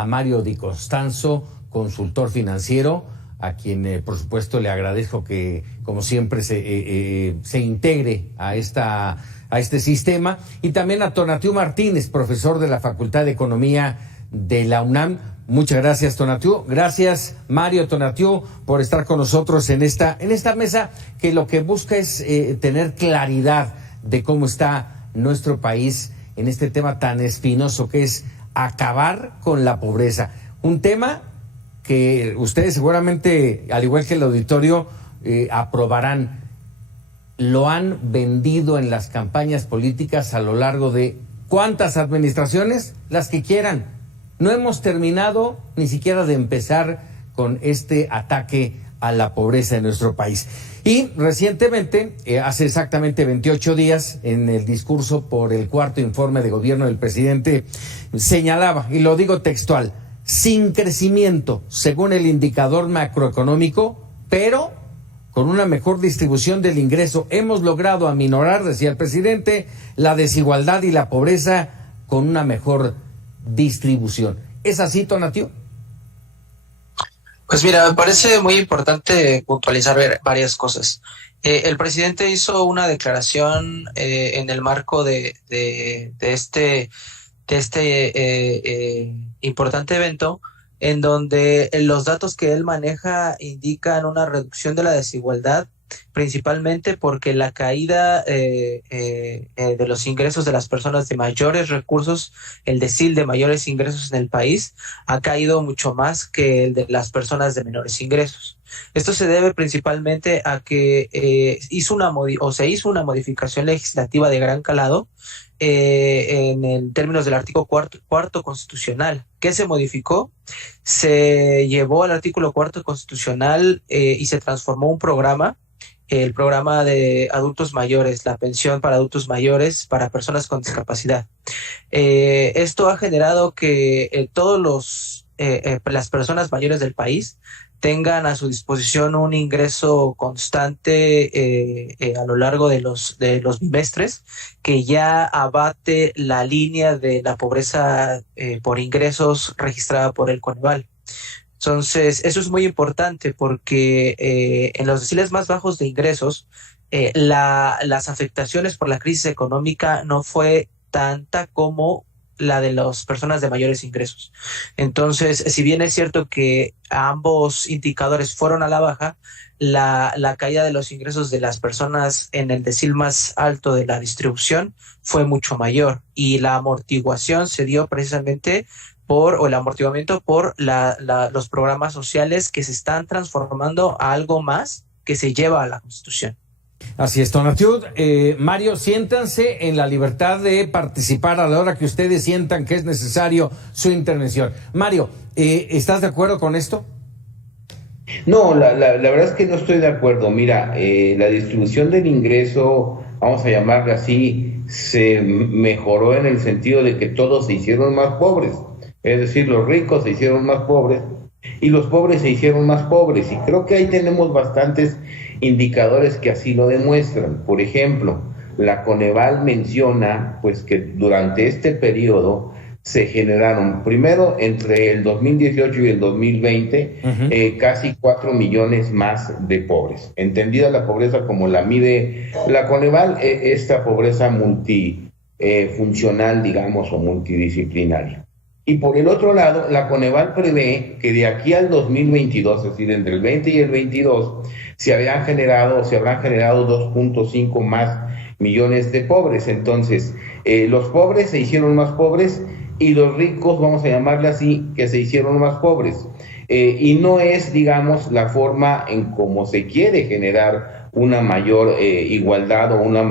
a Mario Di Costanzo, consultor financiero, a quien por supuesto le agradezco que como siempre se integre a este sistema, y también a Tonatiuh Martínez, profesor de la Facultad de Economía de la UNAM. Muchas gracias, Tonatiuh. Gracias, Mario, Tonatiuh, por estar con nosotros en esta mesa que lo que busca es tener claridad de cómo está nuestro país en este tema tan espinoso que es acabar con la pobreza. Un tema que ustedes seguramente, al igual que el auditorio, aprobarán. Lo han vendido en las campañas políticas a lo largo de ¿cuántas administraciones? Las que quieran. No hemos terminado ni siquiera de empezar con este ataque a la pobreza en nuestro país. Y recientemente, hace exactamente 28 días, en el discurso por el cuarto informe de gobierno del presidente, señalaba, y lo digo textual, sin crecimiento, según el indicador macroeconómico, pero con una mejor distribución del ingreso, hemos logrado aminorar, decía el presidente, la desigualdad y la pobreza con una mejor distribución. ¿Es así, Tonatiuh? Pues mira, me parece muy importante puntualizar varias cosas. El presidente hizo una declaración en el marco de este importante evento, en donde los datos que él maneja indican una reducción de la desigualdad, principalmente porque la caída de los ingresos de las personas de mayores recursos, el decil de mayores ingresos en el país, ha caído mucho más que el de las personas de menores ingresos. Esto se debe principalmente a que se hizo una modificación legislativa de gran calado en términos del artículo cuarto constitucional. ¿Qué se modificó? Se llevó al artículo cuarto constitucional y se transformó un programa, el programa de adultos mayores, la pensión para adultos mayores para personas con discapacidad. Esto ha generado que las personas mayores del país tengan a su disposición un ingreso constante a lo largo de los bimestres, que ya abate la línea de la pobreza por ingresos registrada por el Coneval. Entonces, eso es muy importante porque en los deciles más bajos de ingresos, las afectaciones por la crisis económica no fue tanta como la de las personas de mayores ingresos. Entonces, si bien es cierto que ambos indicadores fueron a la baja, la caída de los ingresos de las personas en el decil más alto de la distribución fue mucho mayor, y la amortiguación se dio precisamente el amortiguamiento por los programas sociales que se están transformando a algo más que se lleva a la Constitución. Así es, Tonatiuh. Mario, siéntanse en la libertad de participar a la hora que ustedes sientan que es necesario su intervención. Mario, ¿estás de acuerdo con esto? No, la verdad es que no estoy de acuerdo. Mira, la distribución del ingreso, vamos a llamarla así, se mejoró en el sentido de que todos se hicieron más pobres. Es decir, los ricos se hicieron más pobres y los pobres se hicieron más pobres. Y creo que ahí tenemos bastantes indicadores que así lo demuestran. Por ejemplo, la Coneval menciona pues que durante este periodo se generaron, primero entre el 2018 y el 2020, casi 4 millones más de pobres. Entendida la pobreza como la mide la Coneval, esta pobreza multifuncional, digamos, o multidisciplinaria. Y por el otro lado, la Coneval prevé que de aquí al 2022, es decir, entre el 20 y el 22, se habrán generado 2.5 más millones de pobres. Entonces, los pobres se hicieron más pobres y los ricos, vamos a llamarle así, que se hicieron más pobres. Y no es, digamos, la forma en cómo se quiere generar una mayor igualdad o una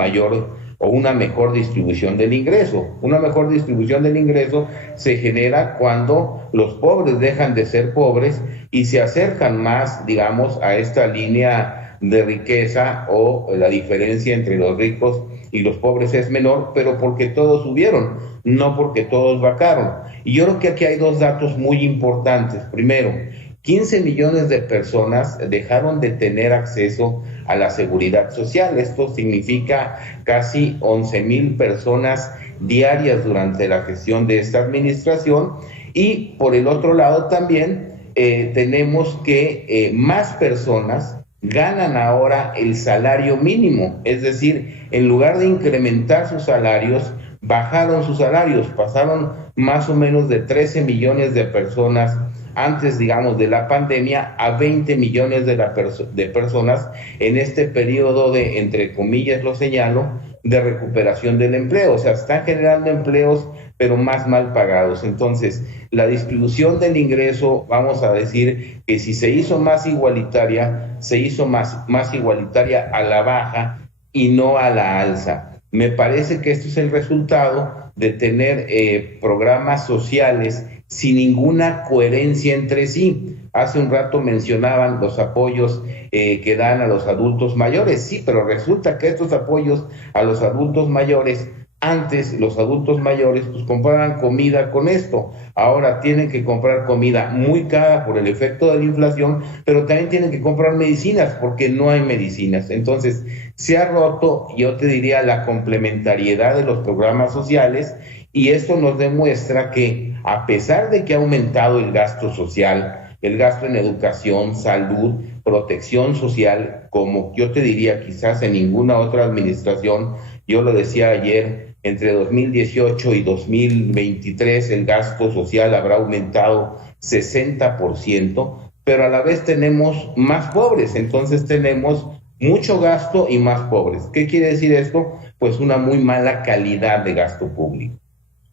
mejor distribución del ingreso. Una mejor distribución del ingreso se genera cuando los pobres dejan de ser pobres y se acercan más, digamos, a esta línea de riqueza, o la diferencia entre los ricos y los pobres es menor, pero porque todos subieron, no porque todos bajaron. Y yo creo que aquí hay dos datos muy importantes. Primero, 15 millones de personas dejaron de tener acceso a la seguridad social. Esto significa casi 11,000 personas diarias durante la gestión de esta administración, Y por el otro lado también tenemos que más personas ganan ahora el salario mínimo, es decir, en lugar de incrementar sus salarios, bajaron sus salarios, pasaron más o menos de 13 millones de personas antes, digamos, de la pandemia a 20 millones de personas en este periodo de, entre comillas lo señalo, de recuperación del empleo. O sea, están generando empleos, pero más mal pagados. Entonces, la distribución del ingreso, vamos a decir que si se hizo más igualitaria, se hizo más igualitaria a la baja y no a la alza. Me parece que esto es el resultado de tener programas sociales sin ninguna coherencia entre sí. Hace un rato mencionaban los apoyos que dan a los adultos mayores. Sí, pero resulta que estos apoyos a los adultos mayores, antes los adultos mayores pues compraban comida con esto. Ahora tienen que comprar comida muy cara por el efecto de la inflación, pero también tienen que comprar medicinas porque no hay medicinas. Entonces, se ha roto, yo te diría, la complementariedad de los programas sociales, y esto nos demuestra que a pesar de que ha aumentado el gasto social, el gasto en educación, salud, protección social, como yo te diría quizás en ninguna otra administración, yo lo decía ayer, entre 2018 y 2023 el gasto social habrá aumentado 60%, pero a la vez tenemos más pobres, entonces tenemos mucho gasto y más pobres. ¿Qué quiere decir esto? Pues una muy mala calidad de gasto público.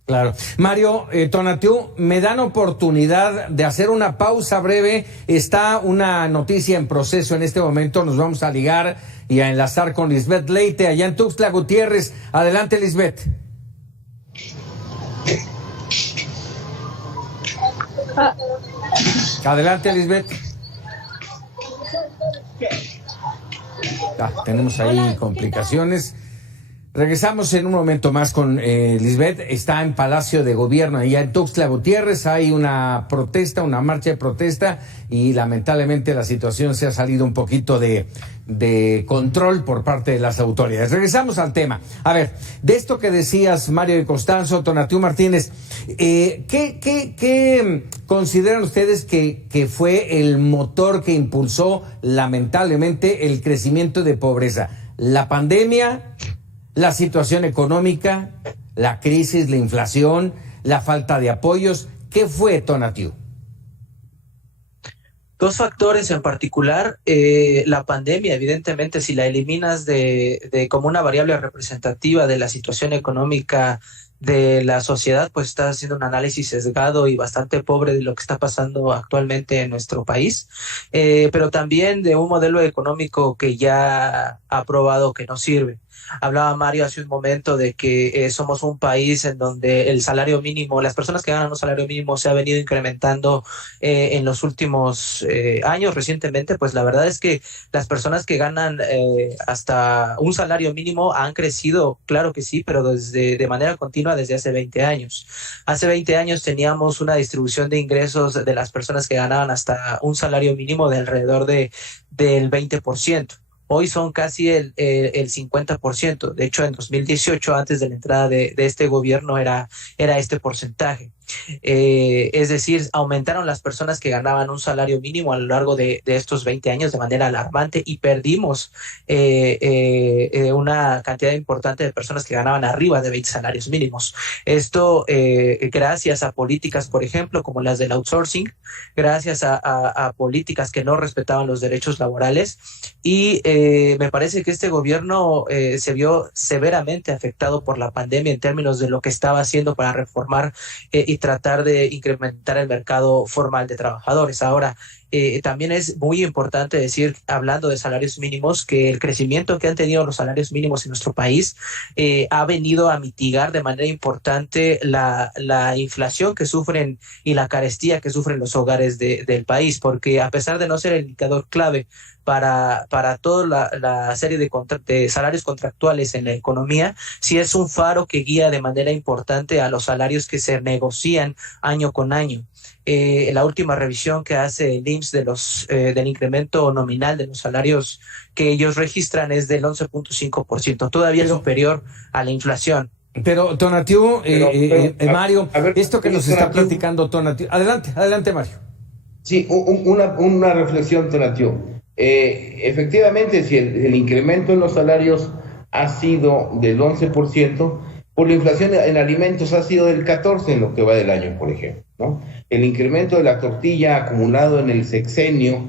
Claro. Mario Tonatiuh, me dan oportunidad de hacer una pausa breve. Está una noticia en proceso en este momento. Nos vamos a ligar y a enlazar con Lisbeth Leite allá en Tuxtla Gutiérrez. Adelante, Lisbeth. Adelante, Lisbeth. Tenemos ahí complicaciones. Regresamos en un momento más con Lisbeth. Está en Palacio de Gobierno, allá en Tuxtla Gutiérrez. Hay una protesta, una marcha de protesta, y lamentablemente la situación se ha salido un poquito de control por parte de las autoridades. Regresamos al tema. A ver, de esto que decías, Mario de Constanzo, Tonatiuh Martínez, ¿qué consideran ustedes que fue el motor que impulsó lamentablemente el crecimiento de pobreza? ¿La pandemia, la situación económica, la crisis, la inflación, la falta de apoyos? ¿Qué fue, Tonatiuh? Dos factores en particular. La pandemia, evidentemente, si la eliminas de como una variable representativa de la situación económica de la sociedad, pues está haciendo un análisis sesgado y bastante pobre de lo que está pasando actualmente en nuestro país, pero también de un modelo económico que ya ha probado que no sirve. Hablaba Mario hace un momento de que somos un país en donde el salario mínimo, las personas que ganan un salario mínimo se ha venido incrementando en los últimos años. Recientemente, pues la verdad es que las personas que ganan hasta un salario mínimo han crecido, claro que sí, pero de manera continua desde hace 20 años. Hace 20 años teníamos una distribución de ingresos de las personas que ganaban hasta un salario mínimo de alrededor del 20%. Hoy son casi el 50%. De hecho, en 2018, antes de la entrada de este gobierno, era este porcentaje. Es decir, aumentaron las personas que ganaban un salario mínimo a lo largo de estos 20 años de manera alarmante, y perdimos una cantidad importante de personas que ganaban arriba de 20 salarios mínimos. Esto gracias a políticas, por ejemplo, como las del outsourcing, gracias a políticas que no respetaban los derechos laborales, y me parece que este gobierno se vio severamente afectado por la pandemia en términos de lo que estaba haciendo para reformar y tratar de incrementar el mercado formal de trabajadores. Ahora, también es muy importante decir, hablando de salarios mínimos, que el crecimiento que han tenido los salarios mínimos en nuestro país ha venido a mitigar de manera importante la inflación que sufren y la carestía que sufren los hogares del país, porque a pesar de no ser el indicador clave para toda la serie de salarios contractuales en la economía, sí es un faro que guía de manera importante a los salarios que se negocian año con año. La última revisión que hace el IMSS del incremento nominal de los salarios que ellos registran es del 11.5%, todavía superior a la inflación. Pero Tonatiuh, Mario, esto que nos está Tonatiuh, platicando Tonatiuh, adelante Mario. Sí, una reflexión, Tonatiuh. Efectivamente, si el incremento en los salarios ha sido del 11%, por la inflación en alimentos ha sido del 14% en lo que va del año, por ejemplo, ¿no? El incremento de la tortilla acumulado en el sexenio,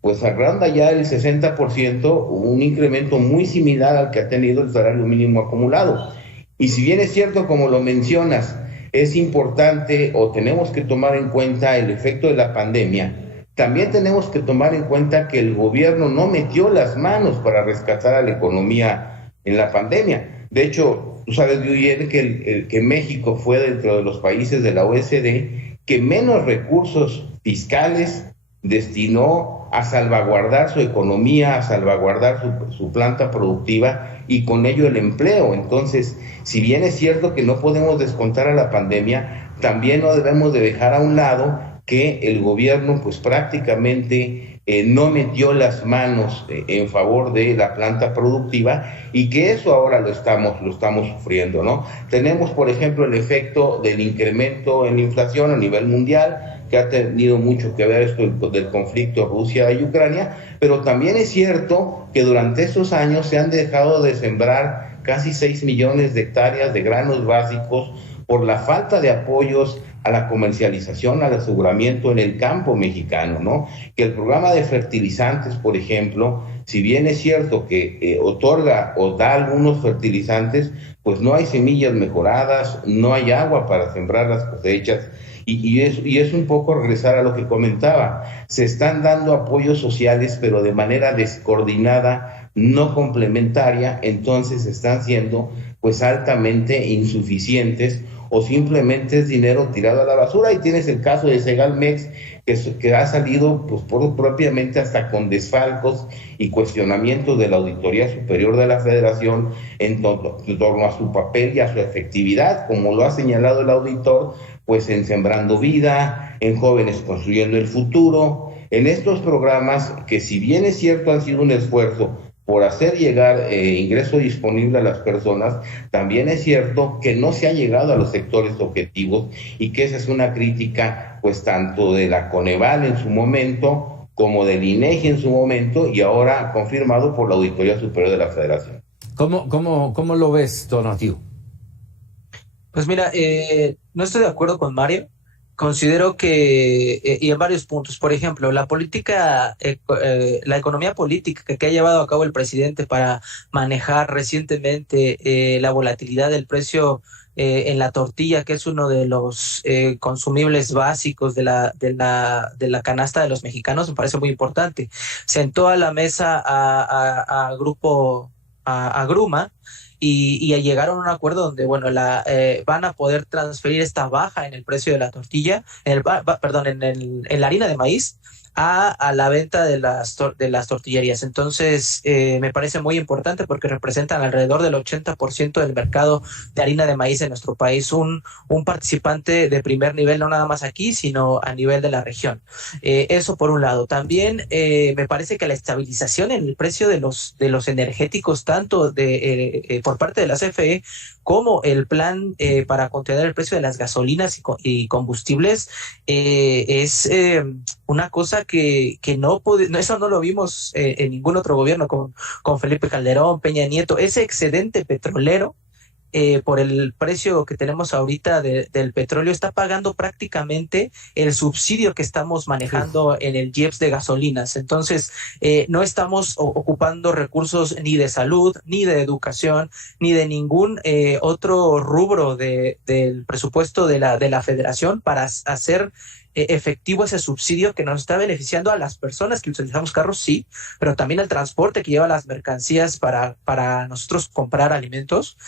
pues ronda ya el 60%, un incremento muy similar al que ha tenido el salario mínimo acumulado. Y si bien es cierto, como lo mencionas, es importante o tenemos que tomar en cuenta el efecto de la pandemia, también tenemos que tomar en cuenta que el gobierno no metió las manos para rescatar a la economía en la pandemia. De hecho, tú sabes muy bien que México fue dentro de los países de la OECD que menos recursos fiscales destinó a salvaguardar su economía, a salvaguardar su planta productiva y con ello el empleo. Entonces, si bien es cierto que no podemos descontar a la pandemia, también no debemos de dejar a un lado que el gobierno pues prácticamente no metió las manos en favor de la planta productiva y que eso ahora lo estamos sufriendo, ¿no? Tenemos, por ejemplo, el efecto del incremento en la inflación a nivel mundial, que ha tenido mucho que ver esto del conflicto Rusia y Ucrania, pero también es cierto que durante estos años se han dejado de sembrar casi 6 millones de hectáreas de granos básicos por la falta de apoyos a la comercialización, al aseguramiento en el campo mexicano, ¿no? Que el programa de fertilizantes, por ejemplo, si bien es cierto que otorga o da algunos fertilizantes, pues no hay semillas mejoradas, no hay agua para sembrar las cosechas, y es un poco regresar a lo que comentaba, se están dando apoyos sociales, pero de manera descoordinada, no complementaria, entonces están siendo pues altamente insuficientes, o simplemente es dinero tirado a la basura. Y tienes el caso de Segalmex, que ha salido pues propiamente hasta con desfalcos y cuestionamientos de la Auditoría Superior de la Federación en torno a su papel y a su efectividad, como lo ha señalado el auditor, pues en Sembrando Vida, en Jóvenes Construyendo el Futuro, en estos programas que, si bien es cierto, han sido un esfuerzo por hacer llegar ingreso disponible a las personas, también es cierto que no se ha llegado a los sectores objetivos, y que esa es una crítica pues tanto de la Coneval en su momento como del INEGI en su momento, y ahora confirmado por la Auditoría Superior de la Federación. ¿Cómo lo ves, Tonatiuh? Pues mira, no estoy de acuerdo con Mario. Considero que, y en varios puntos, por ejemplo, la política, la economía política que ha llevado a cabo el presidente para manejar recientemente la volatilidad del precio en la tortilla, que es uno de los consumibles básicos de la canasta de los mexicanos, me parece muy importante. Sentó a la mesa a Gruma, y llegaron a un acuerdo donde, bueno, van a poder transferir esta baja en el precio de la tortilla, en la harina de maíz, a la venta de las tortillerías. Entonces, me parece muy importante porque representan alrededor del 80% del mercado de harina de maíz en nuestro país, un participante de primer nivel, no nada más aquí, sino a nivel de la región. Eso por un lado. También me parece que la estabilización en el precio de los energéticos, tanto por parte de la CFE como el plan para contener el precio de las gasolinas y combustibles, es una cosa que eso no lo vimos en ningún otro gobierno, con Felipe Calderón, Peña Nieto. Ese excedente petrolero, por el precio que tenemos ahorita del petróleo, está pagando prácticamente el subsidio que estamos manejando en el IEPS de gasolinas. Entonces, no estamos ocupando recursos ni de salud, ni de educación, ni de ningún otro rubro del presupuesto de la federación para hacer efectivo ese subsidio que nos está beneficiando a las personas que utilizamos carros, sí, pero también al transporte que lleva las mercancías para nosotros comprar alimentos,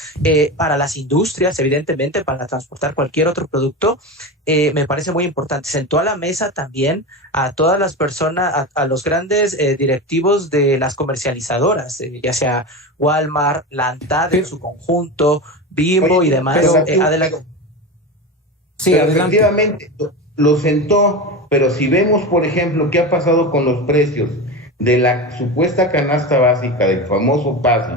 para las industrias, evidentemente, para transportar cualquier otro producto. Me parece muy importante. Sentó a la mesa también a todas las personas, a los grandes directivos de las comercializadoras, ya sea Walmart, la ANTAD en su conjunto, Bimbo y demás. Adelante. Sí, efectivamente lo sentó, pero si vemos, por ejemplo, qué ha pasado con los precios de la supuesta canasta básica, del famoso PASI,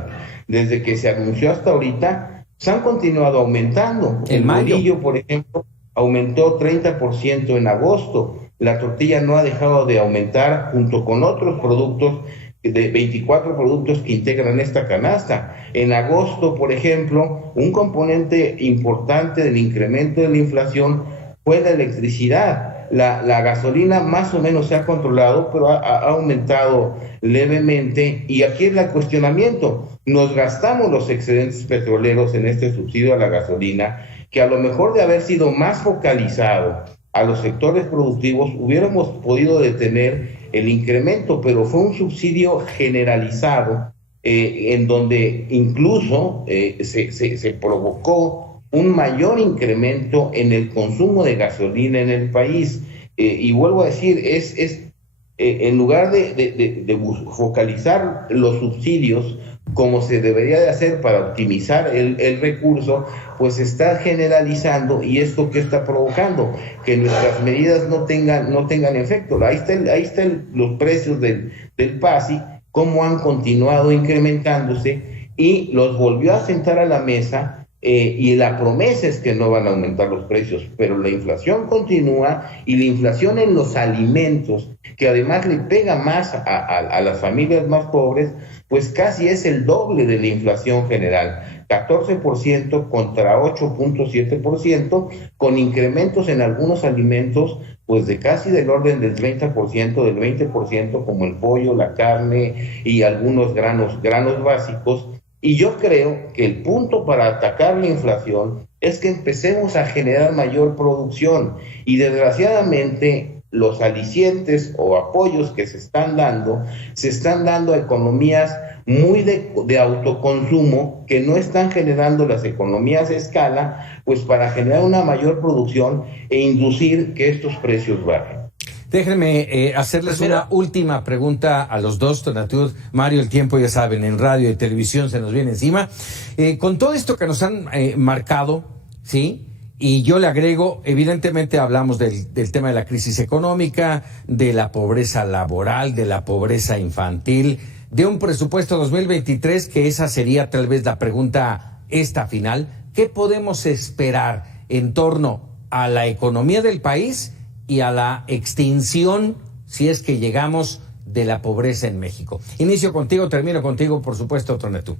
desde que se anunció hasta ahorita, se han continuado aumentando. El bolillo, por ejemplo, aumentó 30% en agosto. La tortilla no ha dejado de aumentar junto con otros productos, de 24 productos que integran esta canasta. En agosto, por ejemplo, un componente importante del incremento de la inflación fue la electricidad. La gasolina más o menos se ha controlado, pero ha aumentado levemente. Y aquí es el cuestionamiento. Nos gastamos los excedentes petroleros en este subsidio a la gasolina, que a lo mejor de haber sido más focalizado a los sectores productivos, hubiéramos podido detener el incremento, pero fue un subsidio generalizado, en donde incluso se provocó un mayor incremento en el consumo de gasolina en el país. Y vuelvo a decir, en lugar de focalizar los subsidios como se debería de hacer para optimizar el recurso, pues se está generalizando. ¿Y esto qué está provocando? Que nuestras medidas no tengan efecto. Ahí están los precios del PASI, cómo han continuado incrementándose, y los volvió a sentar a la mesa. Y la promesa es que no van a aumentar los precios, pero la inflación continúa, y la inflación en los alimentos, que además le pega más a las familias más pobres, pues casi es el doble de la inflación general, 14% contra 8.7%, con incrementos en algunos alimentos pues de casi del orden del 30%, del 20%, como el pollo, la carne y algunos granos básicos. Y yo creo que el punto para atacar la inflación es que empecemos a generar mayor producción, y desgraciadamente los alicientes o apoyos que se están dando a economías muy de autoconsumo, que no están generando las economías de escala, pues para generar una mayor producción e inducir que estos precios bajen. Déjenme hacerles una última pregunta a los dos, Tonatiuh, Mario. El tiempo, ya saben, en radio y televisión se nos viene encima. Con todo esto que nos han marcado, ¿sí? Y yo le agrego, evidentemente hablamos del tema de la crisis económica, de la pobreza laboral, de la pobreza infantil, de un presupuesto 2023, que esa sería tal vez la pregunta final. ¿Qué podemos esperar en torno a la economía del país y a la extinción, si es que llegamos, de la pobreza en México? Inicio contigo, termino contigo, por supuesto, Tonatiuh.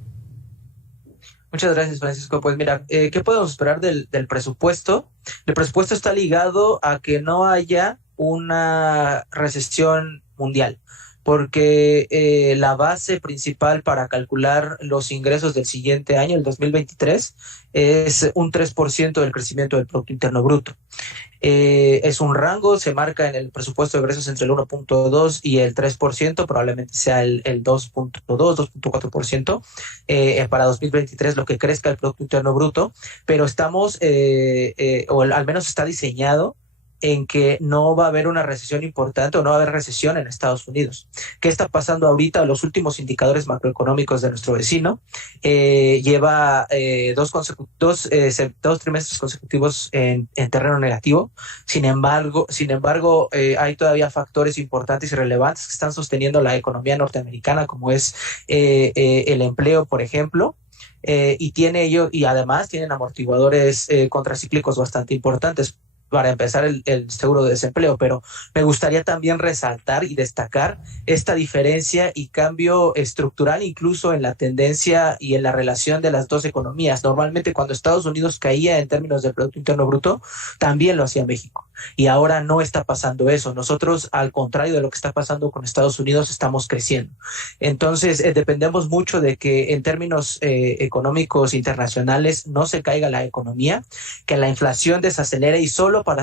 Muchas gracias, Francisco. Pues mira, ¿qué podemos esperar del presupuesto? El presupuesto está ligado a que no haya una recesión mundial, porque la base principal para calcular los ingresos del siguiente año, el 2023, es un 3% del crecimiento del Producto Interno Bruto. Es un rango, se marca en el presupuesto de egresos entre el 1.2 y el 3%, probablemente sea el 2.2, 2.4% para 2023, lo que crezca el Producto Interno Bruto, pero estamos, o al menos está diseñado en que no va a haber una recesión importante, o no va a haber recesión en Estados Unidos. ¿Qué está pasando ahorita? Los últimos indicadores macroeconómicos de nuestro vecino lleva dos trimestres consecutivos en terreno negativo. Sin embargo, hay todavía factores importantes y relevantes que están sosteniendo la economía norteamericana, como es el empleo, por ejemplo. Y además tienen amortiguadores contracíclicos bastante importantes. Para empezar, el seguro de desempleo, pero me gustaría también resaltar y destacar esta diferencia y cambio estructural incluso en la tendencia y en la relación de las dos economías. Normalmente cuando Estados Unidos caía en términos del Producto Interno Bruto, también lo hacía México, y ahora no está pasando eso. Nosotros, al contrario de lo que está pasando con Estados Unidos, estamos creciendo. Entonces dependemos mucho de que en términos económicos internacionales no se caiga la economía, que la inflación desacelere,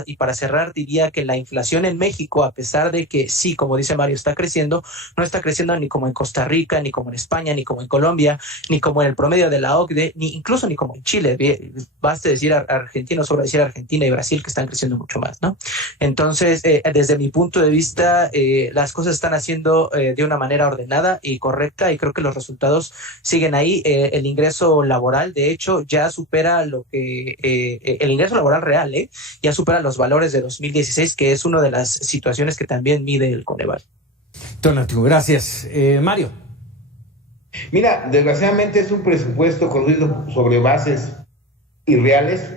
y para cerrar diría que la inflación en México, a pesar de que sí, como dice Mario, está creciendo, no está creciendo ni como en Costa Rica, ni como en España, ni como en Colombia, ni como en el promedio de la OCDE, incluso ni como en Chile. Basta decir Argentina, sobra decir Argentina y Brasil, que están creciendo mucho más, ¿no? Entonces, desde mi punto de vista, las cosas están haciendo de una manera ordenada y correcta, y creo que los resultados siguen ahí. El ingreso laboral, de hecho, ya supera el ingreso laboral real, ya supera los valores de 2016, que es una de las situaciones que también mide el Coneval. Tonatiuh, gracias. Mario. Mira, desgraciadamente es un presupuesto construido sobre bases irreales,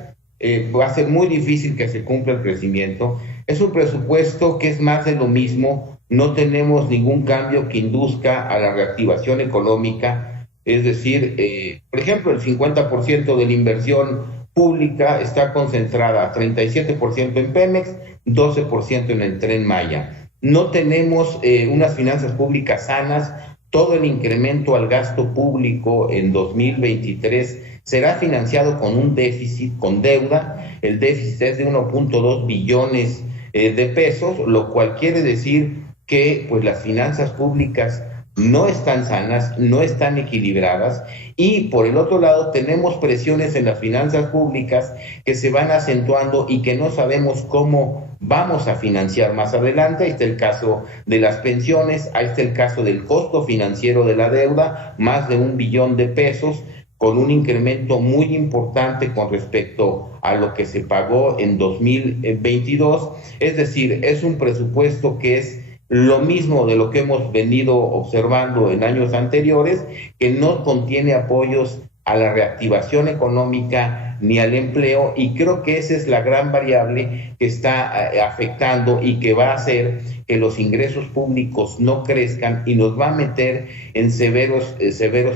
va a ser muy difícil que se cumpla el crecimiento. Es un presupuesto que es más de lo mismo, no tenemos ningún cambio que induzca a la reactivación económica, es decir, por ejemplo, el 50% de la inversión pública está concentrada, 37% en Pemex, 12% en el Tren Maya. No tenemos unas finanzas públicas sanas. Todo el incremento al gasto público en 2023 será financiado con un déficit, con deuda. El déficit es de 1.2 billones de pesos, lo cual quiere decir que pues, las finanzas públicas no están sanas, no están equilibradas, y por el otro lado tenemos presiones en las finanzas públicas que se van acentuando y que no sabemos cómo vamos a financiar más adelante. Ahí está el caso de las pensiones, ahí está el caso del costo financiero de la deuda, más de 1 billón de pesos, con un incremento muy importante con respecto a lo que se pagó en 2022. Es decir, es un presupuesto que es lo mismo de lo que hemos venido observando en años anteriores, que no contiene apoyos a la reactivación económica ni al empleo, y creo que esa es la gran variable que está afectando y que va a hacer que los ingresos públicos no crezcan y nos va a meter en severos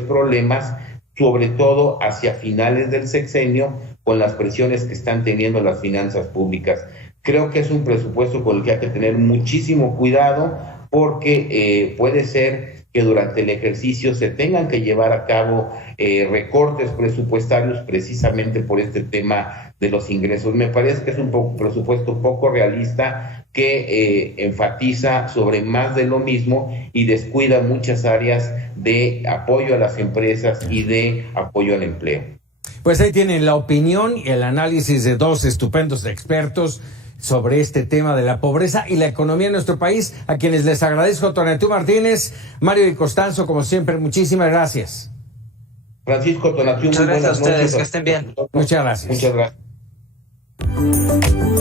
problemas, sobre todo hacia finales del sexenio, con las presiones que están teniendo las finanzas públicas. Creo que es un presupuesto con el que hay que tener muchísimo cuidado, porque puede ser que durante el ejercicio se tengan que llevar a cabo recortes presupuestarios precisamente por este tema de los ingresos. Me parece que es un presupuesto poco realista, que enfatiza sobre más de lo mismo y descuida muchas áreas de apoyo a las empresas y de apoyo al empleo. Pues ahí tienen la opinión y el análisis de dos estupendos expertos sobre este tema de la pobreza y la economía en nuestro país, a quienes les agradezco. Tonatiuh Martínez, Mario Di Costanzo, como siempre, muchísimas gracias. Francisco, Tonatiuh, muchas gracias a ustedes, que estén bien. Muchas gracias. Muchas gracias.